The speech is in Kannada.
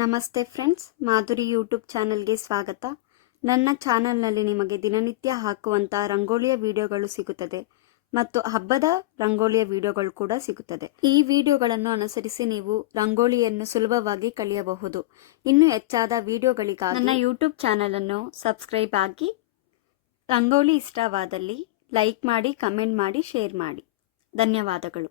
ನಮಸ್ತೆ ಫ್ರೆಂಡ್ಸ್, ಮಾಧುರಿ ಯೂಟ್ಯೂಬ್ ಚಾನಲ್ಗೆ ಸ್ವಾಗತ. ನನ್ನ ಚಾನಲ್ನಲ್ಲಿ ನಿಮಗೆ ದಿನನಿತ್ಯ ಹಾಕುವಂಥ ರಂಗೋಲಿಯ ವಿಡಿಯೋಗಳು ಸಿಗುತ್ತದೆ ಮತ್ತು ಹಬ್ಬದ ರಂಗೋಲಿಯ ವಿಡಿಯೋಗಳು ಕೂಡ ಸಿಗುತ್ತದೆ. ಈ ವಿಡಿಯೋಗಳನ್ನು ಅನುಸರಿಸಿ ನೀವು ರಂಗೋಲಿಯನ್ನು ಸುಲಭವಾಗಿ ಕಲಿಯಬಹುದು. ಇನ್ನೂ ಹೆಚ್ಚಾದ ವಿಡಿಯೋಗಳಿಗಾಗಿ ನನ್ನ ಯೂಟ್ಯೂಬ್ ಚಾನಲನ್ನು ಸಬ್ಸ್ಕ್ರೈಬ್ ಆಗಿ, ರಂಗೋಲಿ ಇಷ್ಟವಾದಲ್ಲಿ ಲೈಕ್ ಮಾಡಿ, ಕಮೆಂಟ್ ಮಾಡಿ, ಶೇರ್ ಮಾಡಿ. ಧನ್ಯವಾದಗಳು.